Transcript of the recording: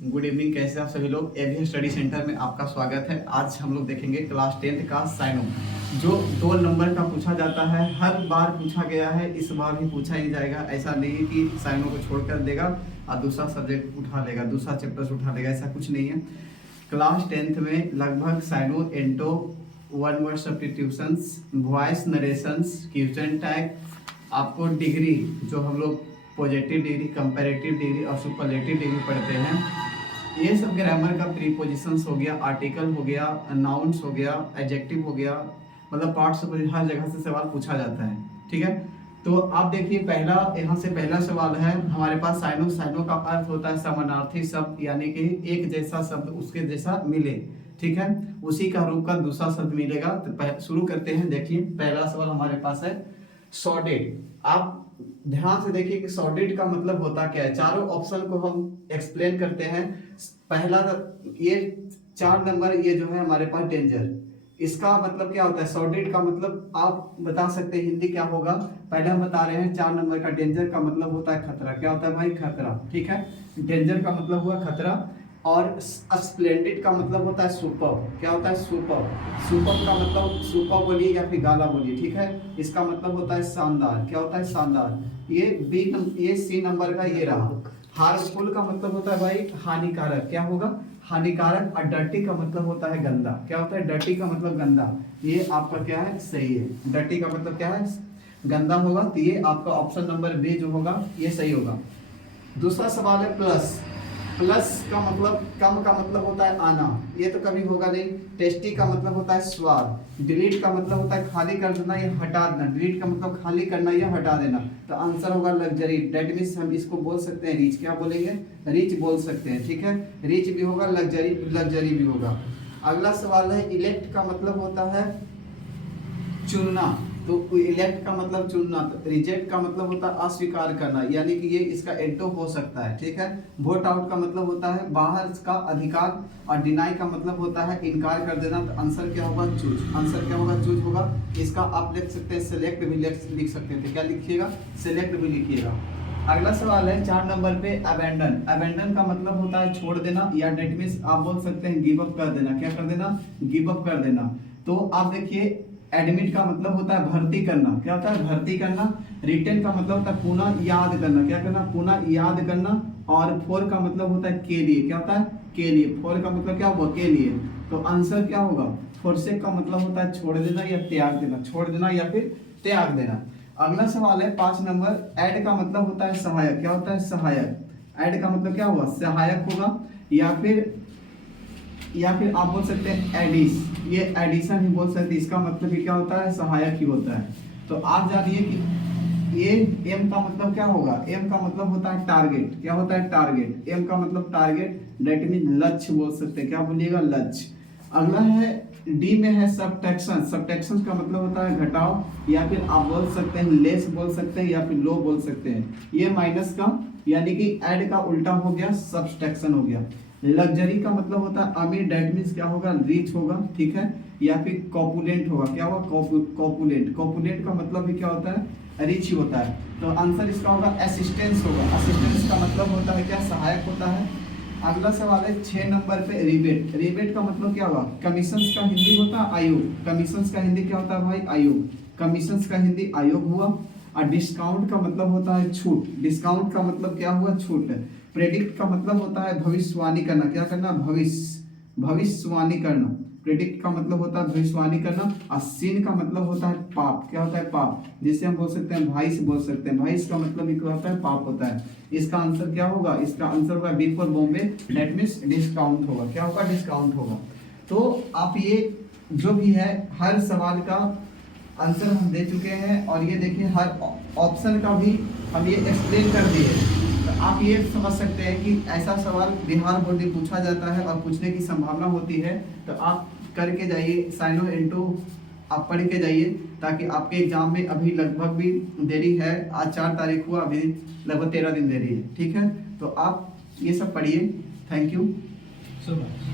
Good evening. कैसे आप सभी लोग? एवीएन स्टडी सेंटर में आपका स्वागत है। आज हम लोग देखेंगे क्लास 10th का साइनो, जो 2 नंबर का पूछा जाता है। हर बार पूछा गया है, इस बार भी पूछा ही जाएगा। ऐसा नहीं है कि साइनो को छोड़कर देगा और दूसरा सब्जेक्ट उठा लेगा, दूसरा चैप्टर उठा लेगा, ऐसा कुछ नहीं है। क्लास 10th में लगभग syno, anto, one word substitutions, voice narrations, question tag, आपको डिग्री जो हम लोग पॉजिटिव डिग्री, कंपैरेटिव डिग्री और सुपरलेटिव डिग्री पढ़ते हैं, ये सब ग्रामर का प्रीपोजिशंस हो गया, आर्टिकल हो गया, नाउन्स हो गया, एडजेक्टिव हो गया, मतलब पार्ट्स हर जगह से सवाल पूछा जाता है। ठीक है, तो आप देखिए पहला सवाल है हमारे पास। साइनो, साइनो का अर्थ होता है समानार्थी शब्द, यानी कि एक जैसा शब्द उसके जैसा मिले। ठीक है, उसी का रूप का दूसरा शब्द मिलेगा। तो शुरू करते हैं। देखिए पहला सवाल हमारे पास है सॉर्टेड। आप ध्यान से देखिए कि सॉर्टेड का मतलब होता क्या है। चारों ऑप्शन को हम एक्सप्लेन करते हैं। पहला, ये 4 नंबर, ये जो है हमारे पास डेंजर, इसका मतलब क्या होता है? सॉर्टेड का मतलब आप बता सकते हैं हिंदी क्या होगा। पहले हम बता रहे हैं 4 नंबर का। डेंजर का मतलब होता है खतरा। क्या होता है भाई? खतरा। ठीक है, डेंजर का मतलब हुआ खतरा। और स्प्लेंडेड का मतलब होता है सुपर। क्या होता है? सुपर। सुपर का मतलब सुपर बोलिए या फिर गाला बोलिए। ठीक है, इसका मतलब होता है शानदार। क्या होता है? शानदार। ये सी नंबर का ये रहा। हार्मफुल का मतलब होता है भाई हानिकारक। क्या होगा? हानिकारक। और डर्टी का मतलब होता है गंदा। क्या होता है? डर्टी का मतलब गंदा। ये आपका क्या है? सही है। डर्टी का मतलब क्या है? गंदा होगा। तो ये आपका ऑप्शन नंबर बी जो होगा ये सही होगा। दूसरा सवाल है प्लस। प्लस का मतलब कम का मतलब होता है आना, ये तो कभी होगा नहीं। टेस्टी का मतलब होता है स्वाद। डिलीट का मतलब होता है खाली कर देना या हटा देना। डिलीट का मतलब खाली करना या हटा देना। तो आंसर होगा लग्जरी। डेट मीन्स हम इसको बोल सकते हैं रीच। क्या बोलेंगे? रीच बोल सकते हैं। ठीक है, रीच भी होगा, लग्जरी भी होगा। अगला सवाल है इलेक्ट का मतलब होता है चुनना। तो इलेक्ट का मतलब चुनना। तो रिजेक्ट का मतलब होता है अस्वीकार करना, यानी कि ये इसका एंटो हो सकता है। ठीक है, वोट आउट का मतलब होता है बाहर का अधिकार। और डिनाई का मतलब होता है इनकार कर देना। तो आंसर क्या होगा? चूज। आंसर क्या होगा? चूज होगा। इसका आप लिख सकते हैं सेलेक्ट भी लिख सकते थे। क्या लिखिएगा? सेलेक्ट भी लिखिएगा। अगला सवाल है 4 नंबर पे अबेंडन। अबेंडन का मतलब होता है छोड़ देना, या डेट मीन्स आप बोल सकते हैं गिव अप कर देना। क्या कर देना? गिव अप कर देना। तो आप देखिए एडमिट का मतलब होता है भर्ती करना। क्या होता है? भर्ती करना। रिटेन का मतलब होता है पुनः याद करना। क्या करना? पुनः याद करना। और फोर का मतलब होता है के लिए। क्या होता है? के लिए। फोर का मतलब क्या होगा? के लिए। तो आंसर क्या होगा? फोरसेक का मतलब होता है छोड़ देना या त्याग देना। छोड़ देना या फिर त्याग देना। अगला सवाल है 5 नंबर। ऐड का मतलब होता है सहायक। क्या होता है? सहायक। ऐड का मतलब क्या होगा? सहायक होगा। या फिर आप बोल सकते हैं एडिस। ये एडिशन ही बोल सकते हैं। इसका मतलब क्या होता है? सहायक ही होता है। तो आप जानिए कि ये एम का मतलब क्या होगा? एम का मतलब होता है टारगेट। क्या होता है? टारगेट। एम का मतलब टारगेट, दैट मीन लक्ष्य बोल सकते हैं। क्या बोलिएगा? लक्ष्य। अगला है डी में है सबट्रैक्शन। सबट्रैक्शन का मतलब होता है घटाव, या फिर आप बोल सकते हैं लेस बोल सकते हैं, या फिर लो बोल सकते हैं। ये माइनस का, यानी कि ऐड का उल्टा हो गया, सबट्रैक्शन हो गया। लग्जरी का मतलब होता है अमीर, डेट मीन्स क्या होगा? रिच होगा। ठीक है, या फिर कॉपुलेंट होगा। क्या होगा? कॉपुलेंट। कॉपुलेंट का मतलब भी क्या होता है? रिच ही होता है। तो आंसर इसका होगा असिस्टेंस होगा। असिस्टेंस का मतलब होता है क्या? सहायक होता है। अगला सवाल है 6 नंबर पे रिबेट। रिबेट का मतलब क्या हुआ? कमीशंस का हिंदी होता है आयोग। कमीशंस का हिंदी क्या होता है भाई? आयोग। कमीशंस का हिंदी आयोग हुआ। और डिस्काउंट का मतलब होता है छूट। डिस्काउंट का मतलब क्या हुआ? छूट। प्रेडिक्ट का मतलब होता है भविष्यवाणी करना। क्या करना? भविष्यवाणी करना। प्रेडिक्ट का मतलब होता है भविष्यवाणी करना। और सिन का मतलब होता है पाप। क्या होता है? पाप, जिसे हम बोल सकते हैं वाइस बोल सकते हैं। वाइस का मतलब भी क्या होता है? पाप होता है। इसका आंसर क्या होगा? इसका आंसर होगा B for Bombay, that means discount होगा। क्या होगा? डिस्काउंट होगा। तो आप ये जो भी है हर सवाल का आंसर हम दे चुके हैं। और ये देखिए हर ऑप्शन का भी हम ये एक्सप्लेन कर दिए। तो आप ये समझ सकते हैं कि ऐसा सवाल बिहार बोर्ड में पूछा जाता है और पूछने की संभावना होती है। तो आप करके जाइए, साइनो इंटू आप पढ़ के जाइए, ताकि आपके एग्जाम में अभी लगभग भी देरी है। आज 4 तारीख हुआ, अभी लगभग 13 दिन देरी है। ठीक है, तो आप ये सब पढ़िए। Thank you so much.